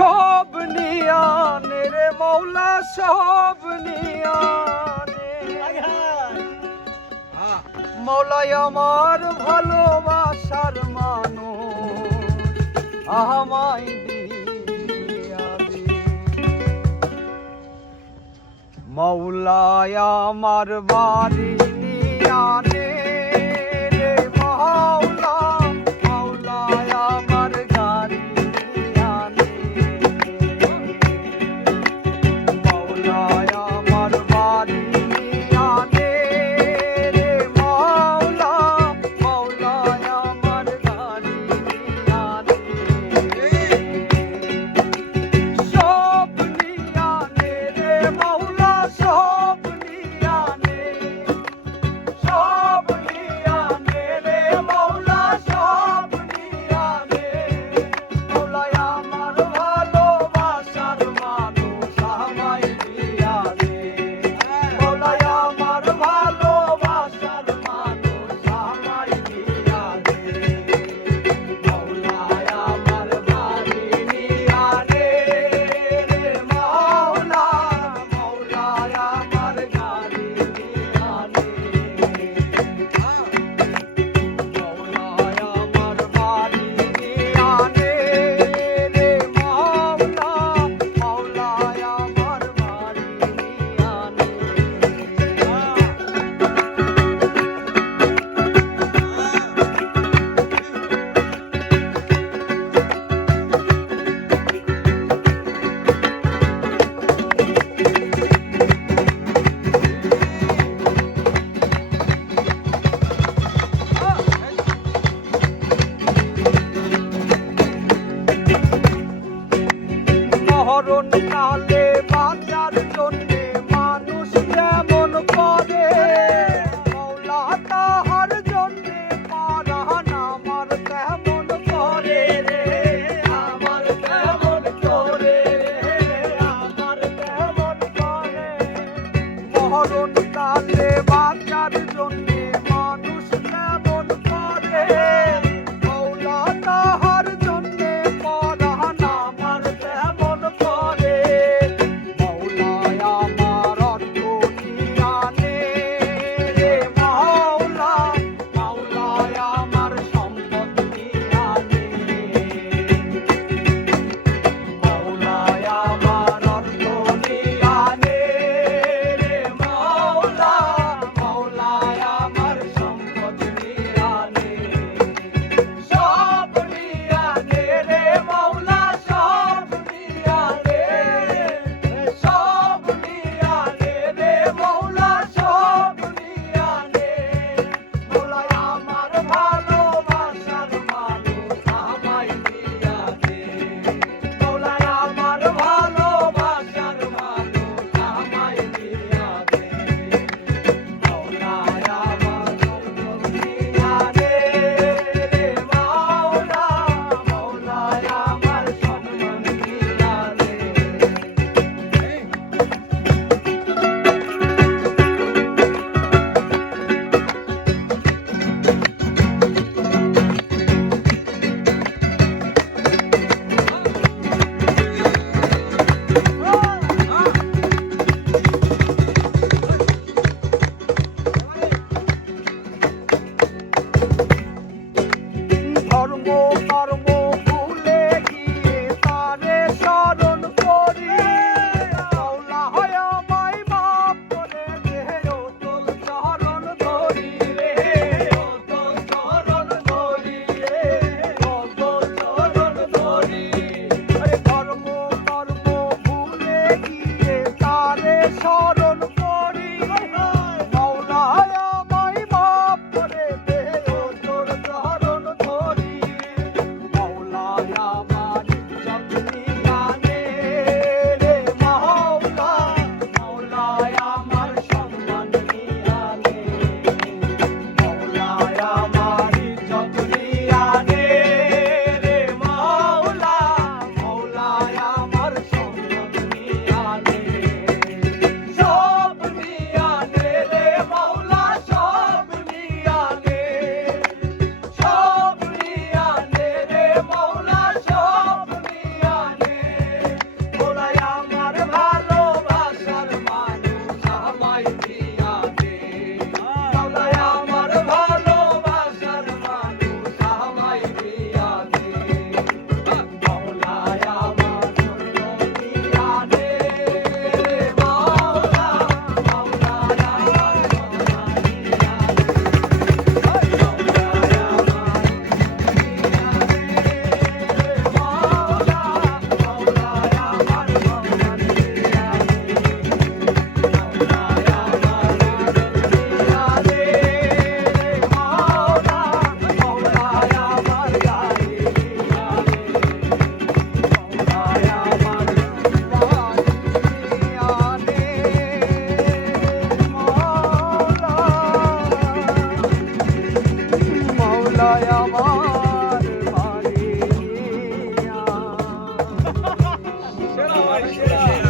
সব নিয়ানে রে মৌলা সব নিয়ানে মৌলাই আমার ভালোবাসার মানুষ আমায় দিয়া দে মৌলাই আমার বাড়ি নিয়ানে রে মৌলা মৌলাই আমার গাড়ি নিয়ানে মৌলাই আমার বাড়ি নিয়ানে রে মৌলা মৌলাই আমার গাড়ি নিয়ানে সব নিয়ানে রে মৌলা সব নিয়ানে সব নিয়ানে রে মৌলা সব নিয়ানে মৌলাই আমার ভালোবাসার মানুষ আমায় দিয়া দে মৌলাই আমার ভালোবাসার মানুষ আমায় দিয়া দে মৌলাই আমার বাড়ি নিয়ানে রে মৌলা মৌলাই আমার গাড়ি নিয়ানে মৌলাই আমার বাড়ি নিয়ানে রে মৌলা মৌলাই আমার বাড়ি নিয়ানে মরণ কালে বাঁচার জন্যে মানুষ যেমন করে মৌলা তাহার জন্যে পারান আমার তেমন করে রে আমার তেমন করে রে আমার তেমন করে মরণ কালে বাঁচার জন্যে মানুষ যেমন করে মৌলা তাহার জন্যে পারান আমার তেমন করে সেরা